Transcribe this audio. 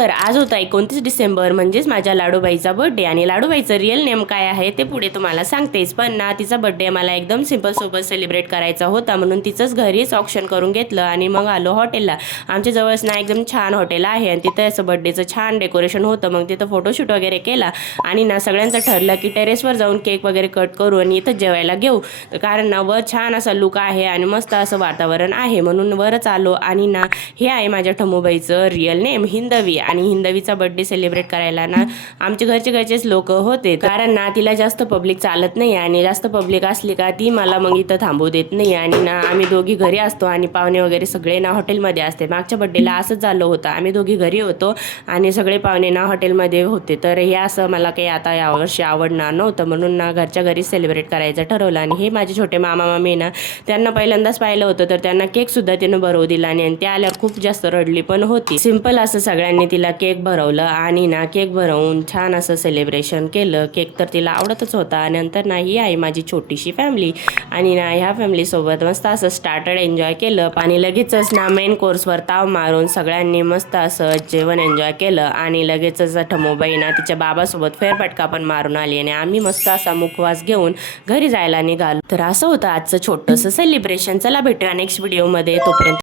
तर आज होता 29 डिसेंबर, म्हणजेच माझ्या लाडूबाईचा बर्थडे. आणि लाडूबाईचं रिअल नेम काय आहे ते पुढे तुम्हाला सांगतेच, पण ना तिचा बर्थडे मला एकदम सिंपल सोबत सेलिब्रेट करायचा होता, म्हणून तिचंच घरीच ऑप्शन करून घेतलं आणि मग आलो हॉटेलला. आमच्या जवळच ना एकदम छान हॉटेल आहे आणि तिथं असं बर्थडेचं छान डेकोरेशन होतं. मग तिथं फोटोशूट वगैरे केला आणि ना सगळ्यांचं ठरलं की टेरेसवर जाऊन केक वगैरे कट करू आणि इथं जेवायला घेऊ, कारण ना वर छान असा लुक आहे आणि मस्त असं वातावरण आहे, म्हणून वरच आलो. आणि ना हे आहे माझ्या ठमूबाईचं रिअल नेम हिंदवी. आणि हिंदवीचा बर्थडे सेलिब्रेट करायला ना आमच्या घरचेच लोक होते, कारण ना तिला जास्त पब्लिक चालत नाही आणि जास्त पब्लिक असली का ती मला मग इथं थांबू देत नाही. आणि ना आम्ही दोघी घरी असतो आणि पाहुणे वगैरे सगळे ना हॉटेलमध्ये असते. मागच्या बर्थडेला असंच झालं होतं, आम्ही दोघी घरी होतो आणि सगळे पाहुणे ना हॉटेलमध्ये होते. तर हे असं मला काही आता यावर्षी आवडणार नव्हतं, म्हणून ना घरच्या घरी सेलिब्रेट करायचं ठरवलं. आणि हे माझे छोटे मामा मामी ना त्यांना पहिल्यांदाच पाहिलं होतं, तर त्यांना केक सुद्धा त्यानं भरवू दिला आणि ते आल्यावर खूप जास्त रडली पण होती. सिंपल असं सगळ्यांनी तिला केक भरवलं आणि ना केक भरवून छान असं सेलिब्रेशन केलं. केक तर तिला आवडतच होता. नंतर ना ही आहे माझी छोटीशी फॅमिली आणि ना ह्या फॅमिलीसोबत मस्त असं स्टार्टर एन्जॉय केलं आणि लगेचच ना मेन कोर्सवर ताव मारून सगळ्यांनी मस्त असं जेवण एन्जॉय केलं. आणि लगेचच ठमूबाई ना तिच्या बाबासोबत फेरफटका पण मारून आली आणि आम्ही मस्त असा मुखवास घेऊन घरी जायला निघालो. तर असं होतं आजचं छोटंसं सेलिब्रेशन. चला भेटूया नेक्स्ट व्हिडिओमध्ये, तोपर्यंत